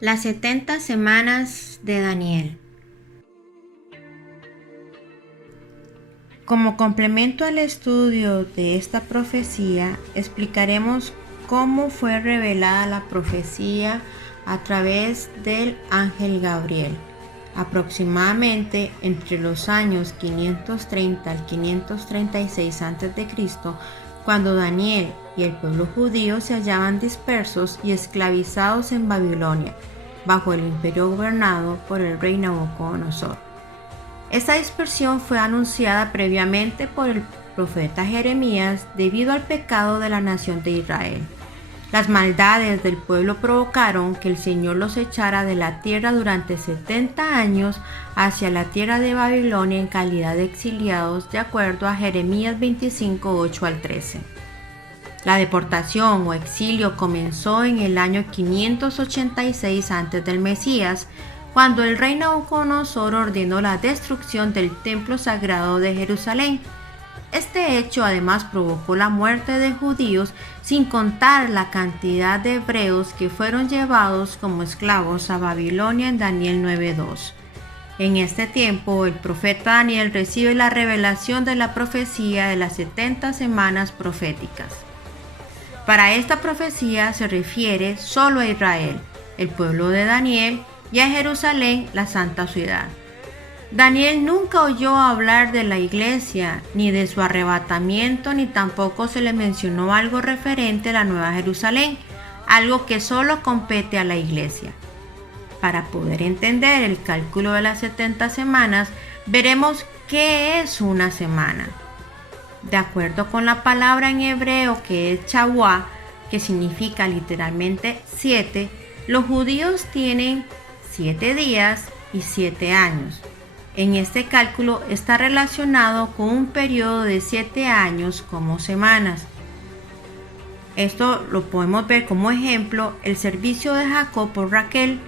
Las 70 semanas de Daniel. Como complemento al estudio de esta profecía, explicaremos cómo fue revelada la profecía a través del ángel Gabriel, aproximadamente entre los años 530 al 536 a.C., cuando Daniel y el pueblo judío se hallaban dispersos y esclavizados en Babilonia, bajo el imperio gobernado por el rey Nabucodonosor. Esta dispersión fue anunciada previamente por el profeta Jeremías debido al pecado de la nación de Israel. Las maldades del pueblo provocaron que el Señor los echara de la tierra durante 70 años hacia la tierra de Babilonia en calidad de exiliados, de acuerdo a Jeremías 25, 8 al 13. La deportación o exilio comenzó en el año 586 antes del Mesías, cuando el rey Nabucodonosor ordenó la destrucción del templo sagrado de Jerusalén. Este hecho además provocó la muerte de judíos, sin contar la cantidad de hebreos que fueron llevados como esclavos a Babilonia en Daniel 9:2. En este tiempo, el profeta Daniel recibe la revelación de la profecía de las 70 semanas proféticas. Para esta profecía se refiere solo a Israel, el pueblo de Daniel, y a Jerusalén, la santa ciudad. Daniel nunca oyó hablar de la iglesia, ni de su arrebatamiento, ni tampoco se le mencionó algo referente a la Nueva Jerusalén, algo que solo compete a la iglesia. Para poder entender el cálculo de las 70 semanas, veremos qué es una semana. De acuerdo con la palabra en hebreo que es Shavuá, que significa literalmente 7, los judíos tienen 7 días y 7 años. En este cálculo está relacionado con un periodo de 7 años como semanas. Esto lo podemos ver como ejemplo el servicio de Jacob por Raquel.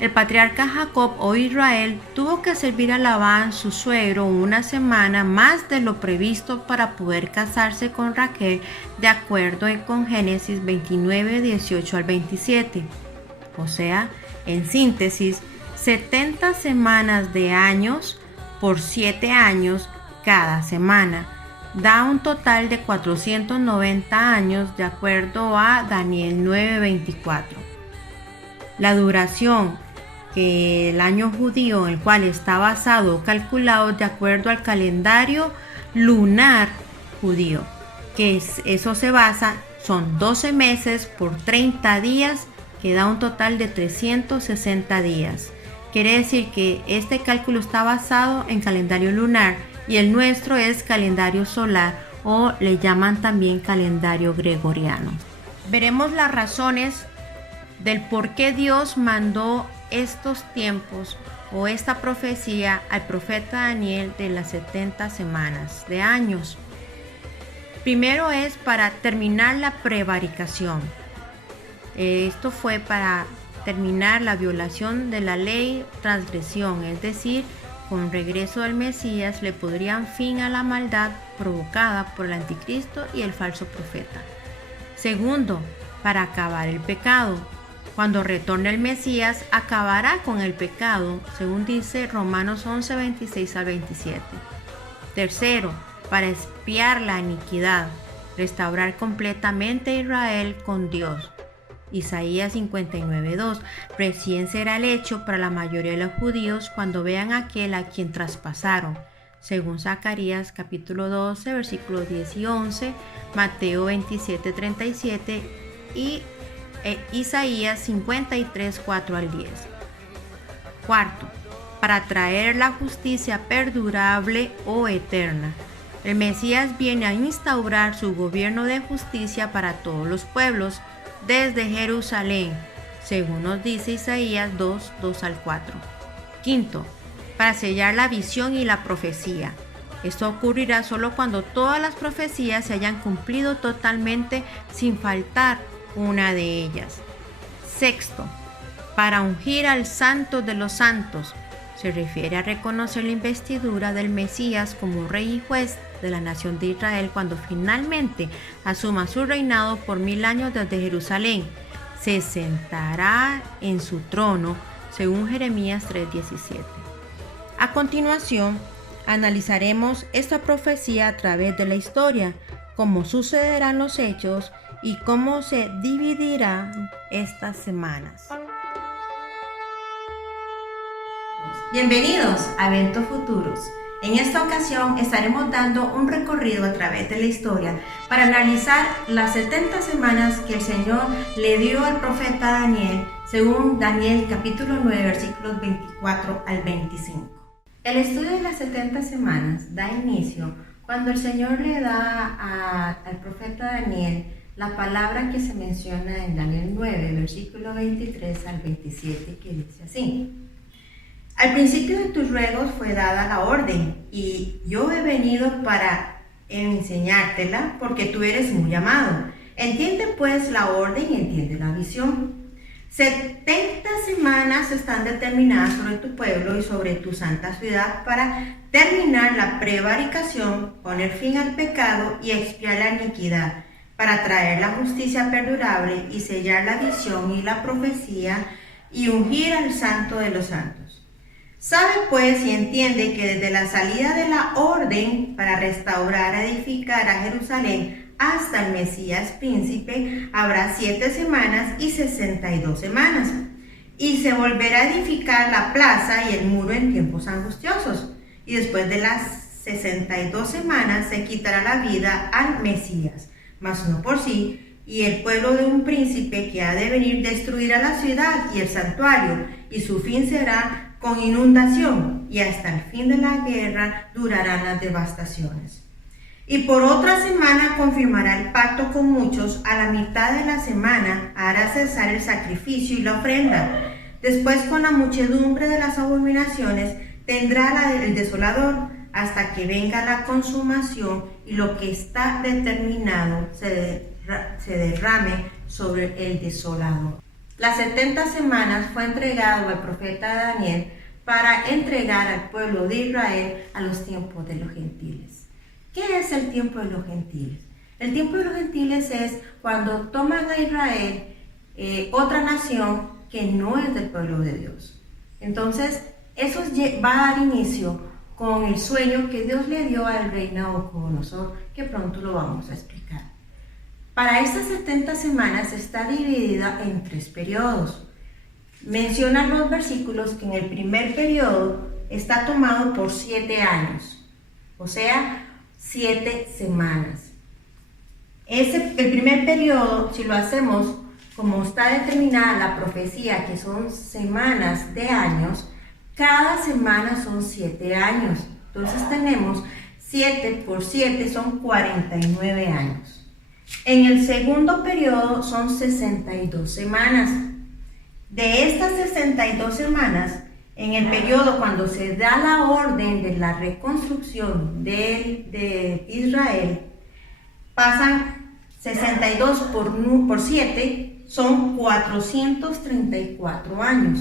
El patriarca Jacob o Israel tuvo que servir a Labán, su suegro, una semana más de lo previsto para poder casarse con Raquel, de acuerdo con Génesis 29, 18 al 27. O sea, en síntesis, 70 semanas de años por 7 años cada semana da un total de 490 años, de acuerdo a Daniel 9:24. La duración que el año judío en el cual está basado o calculado de acuerdo al calendario lunar judío, eso se basa, son 12 meses por 30 días, que da un total de 360 días. Quiere decir que este cálculo está basado en calendario lunar y el nuestro es calendario solar, o le llaman también calendario gregoriano. Veremos las razones del por qué Dios mandó estos tiempos o esta profecía al profeta Daniel de las 70 semanas de años. Primero es para terminar la prevaricación. Esto fue para terminar la violación de la ley, transgresión, es decir, con regreso del Mesías le pondrían fin a la maldad provocada por el anticristo y el falso profeta. Segundo, para acabar el pecado. Cuando retorne el Mesías, acabará con el pecado, según dice Romanos 11, 26 al 27. Tercero, para expiar la iniquidad, restaurar completamente a Israel con Dios. Isaías 59:2. Recién será el hecho para la mayoría de los judíos cuando vean a aquel a quien traspasaron, según Zacarías capítulo 12, versículos 10 y 11, Mateo 27:37 y Isaías 53, 4 al 10. Cuarto, para traer la justicia perdurable o eterna. El Mesías viene a instaurar su gobierno de justicia para todos los pueblos, desde Jerusalén, según nos dice Isaías 2, 2 al 4. Quinto, para sellar la visión y la profecía. Esto ocurrirá solo cuando todas las profecías se hayan cumplido totalmente sin faltar una de ellas. Sexto, para ungir al Santo de los Santos. Se refiere a reconocer la investidura del Mesías como rey y juez de la nación de Israel cuando finalmente asuma su reinado por 1000 años desde Jerusalén, se sentará en su trono, según Jeremías 3:17. A continuación, analizaremos esta profecía a través de la historia, cómo sucederán los hechos y cómo se dividirán estas semanas. Bienvenidos a Eventos Futuros. En esta ocasión estaremos dando un recorrido a través de la historia para analizar las 70 semanas que el Señor le dio al profeta Daniel, según Daniel capítulo 9, versículos 24 al 25. El estudio de las 70 semanas da inicio cuando el Señor le da al profeta Daniel la palabra que se menciona en Daniel 9, versículo 23 al 27, que dice así: Al principio de tus ruegos fue dada la orden, y yo he venido para enseñártela, porque tú eres muy amado. Entiende pues la orden y entiende la visión. 70 semanas están determinadas sobre tu pueblo y sobre tu santa ciudad para terminar la prevaricación, poner fin al pecado y expiar la iniquidad, para traer la justicia perdurable y sellar la visión y la profecía y ungir al santo de los santos. Sabe pues y entiende que desde la salida de la orden para restaurar, edificar a Jerusalén hasta el Mesías príncipe habrá 7 semanas y 62 semanas, y se volverá a edificar la plaza y el muro en tiempos angustiosos, y después de las 62 semanas se quitará la vida al Mesías, mas no por sí, y el pueblo de un príncipe que ha de venir destruirá la ciudad y el santuario, y su fin será con inundación, y hasta el fin de la guerra durarán las devastaciones. Y por otra semana confirmará el pacto con muchos, a la mitad de la semana hará cesar el sacrificio y la ofrenda. Después, con la muchedumbre de las abominaciones, tendrá el desolador, hasta que venga la consumación y lo que está determinado se derrame sobre el desolador. Las 70 semanas fue entregado al profeta Daniel para entregar al pueblo de Israel a los tiempos de los gentiles. ¿Qué es el tiempo de los gentiles? El tiempo de los gentiles es cuando toman a Israel, otra nación que no es del pueblo de Dios. Entonces, eso va a dar inicio con el sueño que Dios le dio al rey Nabucodonosor, que pronto lo vamos a explicar. Para estas 70 semanas está dividida en 3 periodos. Mencionan los versículos que en el primer periodo está tomado por 7 años, o sea, 7 semanas. El primer periodo, si lo hacemos como está determinada la profecía, que son semanas de años, cada semana son 7 años. Entonces tenemos 7 por 7 son 49 años. En el segundo periodo son 62 semanas. De estas 62 semanas, en el periodo cuando se da la orden de la reconstrucción de Israel, pasan 62 por 7, son 434 años.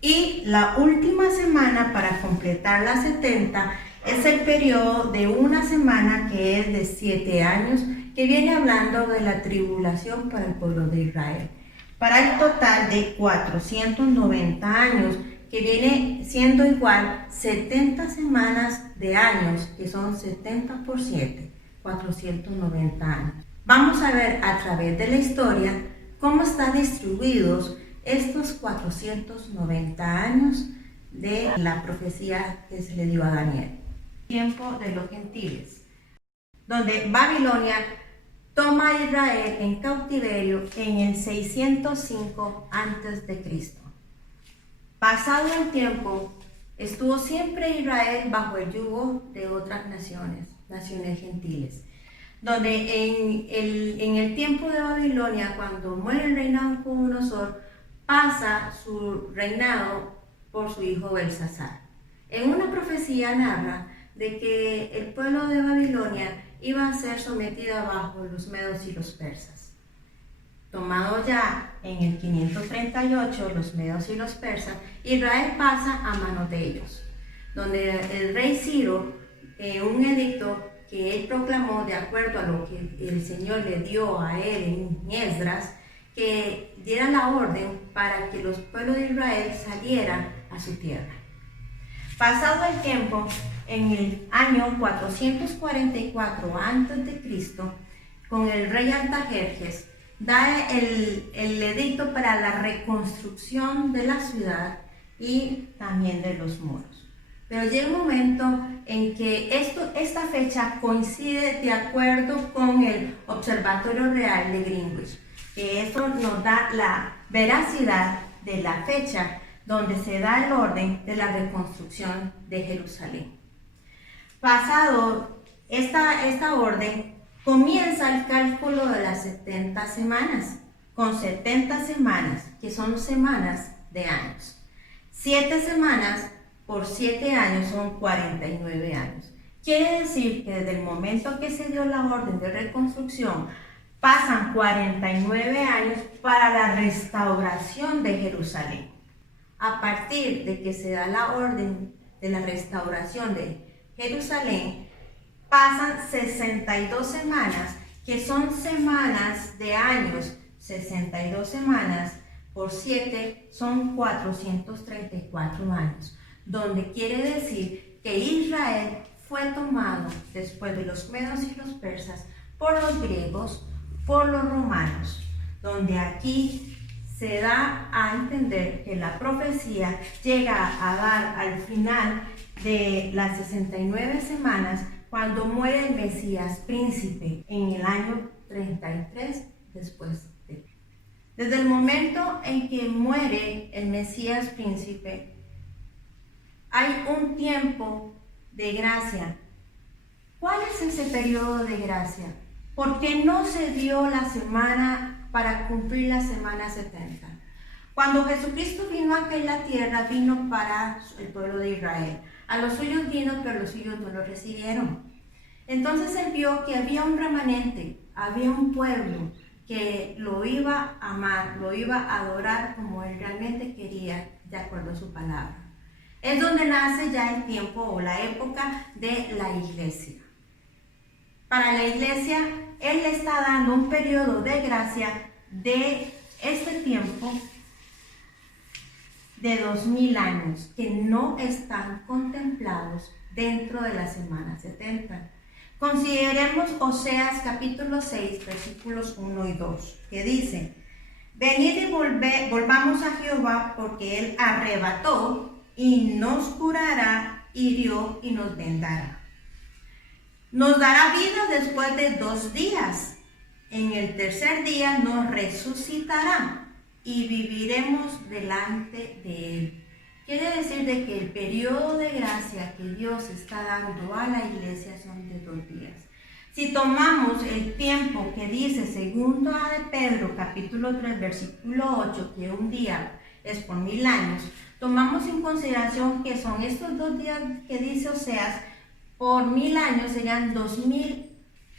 Y la última semana para completar las 70 es el periodo de una semana que es de 7 años, que viene hablando de la tribulación para el pueblo de Israel, para el total de 490 años, que viene siendo igual 70 semanas de años, que son 70 por 7, 490 años. Vamos a ver a través de la historia cómo están distribuidos estos 490 años de la profecía que se le dio a Daniel. Tiempo de los gentiles, donde Babilonia toma a Israel en cautiverio en el 605 a.C. Pasado el tiempo, estuvo siempre Israel bajo el yugo de otras naciones gentiles, donde en el tiempo de Babilonia, cuando muere el rey Nabucodonosor, pasa su reinado por su hijo Belsasar. En una profecía narra de que el pueblo de Babilonia iba a ser sometido bajo los medos y los persas. Tomado ya en el 538 los medos y los persas, Israel pasa a manos de ellos, donde el rey Ciro, un edicto que él proclamó de acuerdo a lo que el Señor le dio a él en Esdras, que diera la orden para que los pueblos de Israel salieran a su tierra. Pasado el tiempo, en el año 444 a.C., con el rey Artajerjes, da el edicto para la reconstrucción de la ciudad y también de los muros. Pero llega un momento en que esta fecha coincide de acuerdo con el Observatorio Real de Greenwich, que esto nos da la veracidad de la fecha donde se da el orden de la reconstrucción de Jerusalén. Pasado esta orden, comienza el cálculo de las 70 semanas, con 70 semanas, que son semanas de años. 7 semanas por 7 años son 49 años. Quiere decir que desde el momento que se dio la orden de reconstrucción, pasan 49 años para la restauración de Jerusalén. A partir de que se da la orden de la restauración de Jerusalén, pasan 62 semanas, que son semanas de años. 62 semanas por 7 son 434 años, donde quiere decir que Israel fue tomado después de los medos y los persas por los griegos, por los romanos, donde aquí se da a entender que la profecía llega a dar al final de las 69 semanas, cuando muere el Mesías príncipe en el año 33 después de. Desde el momento en que muere el Mesías príncipe, hay un tiempo de gracia. ¿Cuál es ese periodo de gracia? ¿Por qué no se dio la semana para cumplir la semana 70? Cuando Jesucristo vino a aquella tierra, vino para el pueblo de Israel. A los suyos vino, pero los suyos no lo recibieron. Entonces él vio que había un remanente, había un pueblo que lo iba a amar, lo iba a adorar como él realmente quería, de acuerdo a su palabra. Es donde nace ya el tiempo o la época de la iglesia. Para la iglesia, él le está dando un periodo de gracia de este tiempo de 2000 años que no están contemplados dentro de la semana 70. Consideremos Oseas capítulo 6, versículos 1 y 2, que dice: venid y volvamos a Jehová, porque él arrebató y nos curará, hirió y nos vendará. Nos dará vida después de 2 días. En el tercer día nos resucitará y viviremos delante de él. Quiere decir de que el periodo de gracia que Dios está dando a la iglesia son de 2 días. Si tomamos el tiempo que dice 2 de Pedro capítulo 3 versículo 8, que un día es por 1000 años, tomamos en consideración que son estos 2 días que dice Oseas, por 1000 años serían 2000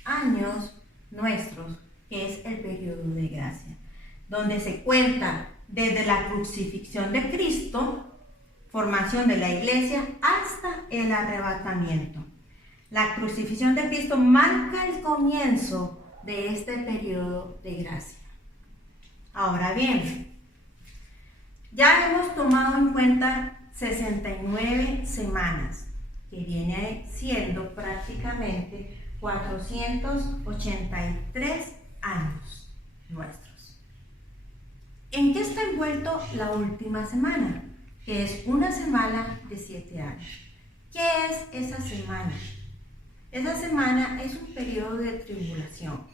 años nuestros, que es el periodo de gracia, donde se cuenta desde la crucifixión de Cristo, formación de la iglesia, hasta el arrebatamiento. La crucifixión de Cristo marca el comienzo de este periodo de gracia. Ahora bien, ya hemos tomado en cuenta 69 semanas, que viene siendo prácticamente 483 años nuestros. ¿En qué está envuelto la última semana? Que es una semana de 7 años. ¿Qué es esa semana? Esa semana es un periodo de tribulación,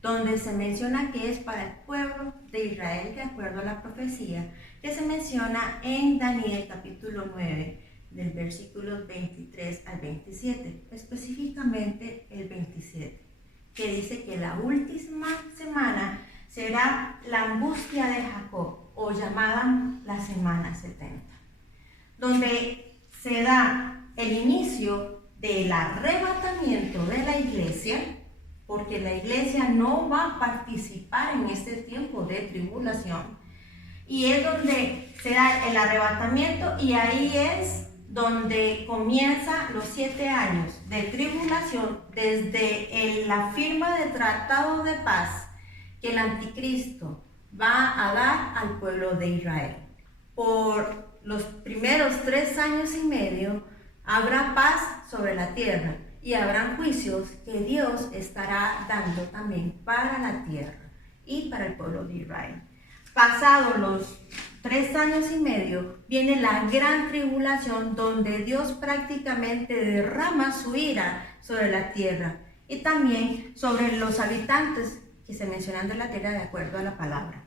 donde se menciona que es para el pueblo de Israel, de acuerdo a la profecía, que se menciona en Daniel capítulo 9, del versículo 23 al 27, específicamente el 27, que dice que la última semana será la angustia de Jacob, o llamada la semana 70, donde se da el inicio del arrebatamiento de la iglesia, porque la iglesia no va a participar en este tiempo de tribulación, y es donde se da el arrebatamiento, y ahí es donde comienza los 7 años de tribulación, desde la firma de tratado de paz que el anticristo va a dar al pueblo de Israel. Por los primeros 3 años y medio habrá paz sobre la tierra y habrán juicios que Dios estará dando también para la tierra y para el pueblo de Israel. Pasados los 3 años y medio, viene la gran tribulación donde Dios prácticamente derrama su ira sobre la tierra y también sobre los habitantes que se mencionan de la tierra de acuerdo a la palabra.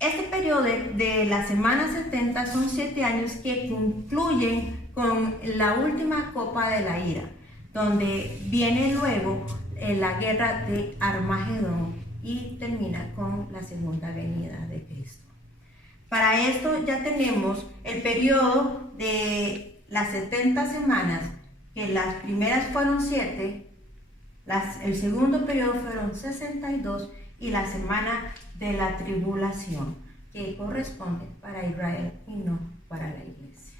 Este periodo de la semana 70 son 7 años que concluyen con la última copa de la ira, donde viene luego la guerra de Armagedón y termina con la segunda venida de Cristo. Para esto ya tenemos el periodo de las 70 semanas, que las primeras fueron 7, el segundo periodo fueron 62 y la semana de la tribulación, que corresponde para Israel y no para la iglesia.